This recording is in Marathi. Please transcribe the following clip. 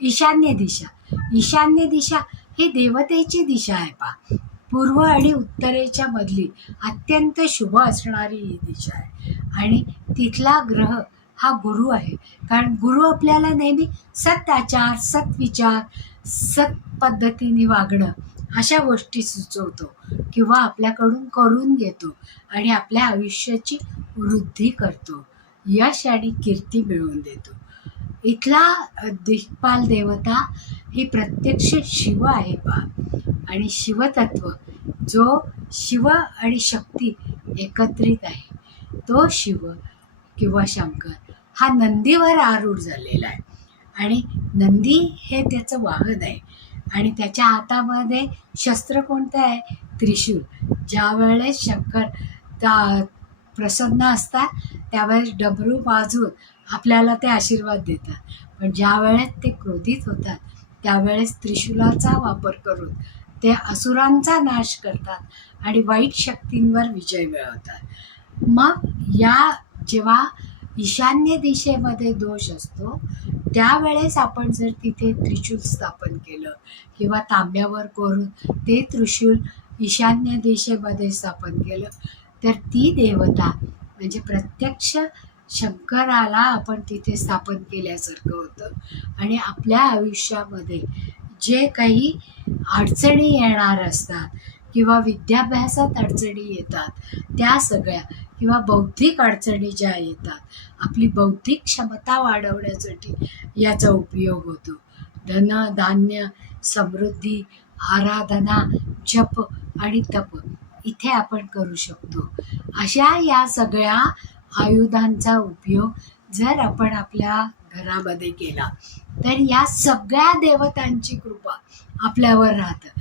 ईशान्य दिशा, ईशान्य दिशा ही देवतेची दिशा आहे पहा. पूर्व आणि उत्तरेच्या मधली अत्यंत शुभ असणारी ही दिशा आहे. आणि तिथला ग्रह हा गुरु आहे. कारण गुरु आपल्याला नेहमी सत्आचार, सत्विचार, सत पद्धतीने वागणं अशा गोष्टी सुचवतो किंवा आपल्याकडून करून घेतो आणि आपल्या आयुष्याची वृद्धी करतो, यश आणि कीर्ती मिळवून देतो. इथला दिक्पाल देवता ही प्रत्यक्ष शिव आहे पहा. आणि शिवतत्व जो शिव आणि शक्ती एकत्रित आहे, तो शिव किंवा शंकर हा नंदीवर आरूढ झालेला आहे. आणि नंदी हे त्याचं वाहन आहे. आणि त्याच्या हातामध्ये शस्त्र कोणतं आहे? त्रिशूल. ज्या वेळेस शंकर प्रसन्न असतात त्यावेळेस डमरू वाजवून आपल्याला ते आशीर्वाद देतात. पण ज्या वेळेस ते क्रोधित होतात त्यावेळेस त्रिशूलाचा वापर करून ते असुरांचा नाश करतात आणि वाईट शक्तींवर विजय मिळवतात. मग या जेव्हा ईशान्य दिशेमध्ये दोष असतो त्यावेळेस आपण जर तिथे त्रिशूल स्थापन केलं किंवा तांब्यावर कोरून ते त्रिशूल ईशान्य दिशेमध्ये स्थापन केलं तर ती देवता म्हणजे प्रत्यक्ष शंकराला आपण तिथे स्थापन केल्यासारखं होतं. आणि आपल्या आयुष्यामध्ये जे काही अडचणी येणार असतात किंवा विद्याभ्यासात अडचणी येतात त्या सगळ्या किंवा बौद्धिक अडचणी ज्या येतात, आपली बौद्धिक क्षमता वाढवण्यासाठी याचा उपयोग होतो. धन, धान्य, समृद्धी, आराधना, जप आणि तप इथे आपण करू शकतो. अशा या सगळ्या आयुधांचा उपयोग जर आपण आपल्या घरामध्ये केला तर या सगळ्या देवतांची कृपा आपल्यावर राहतं.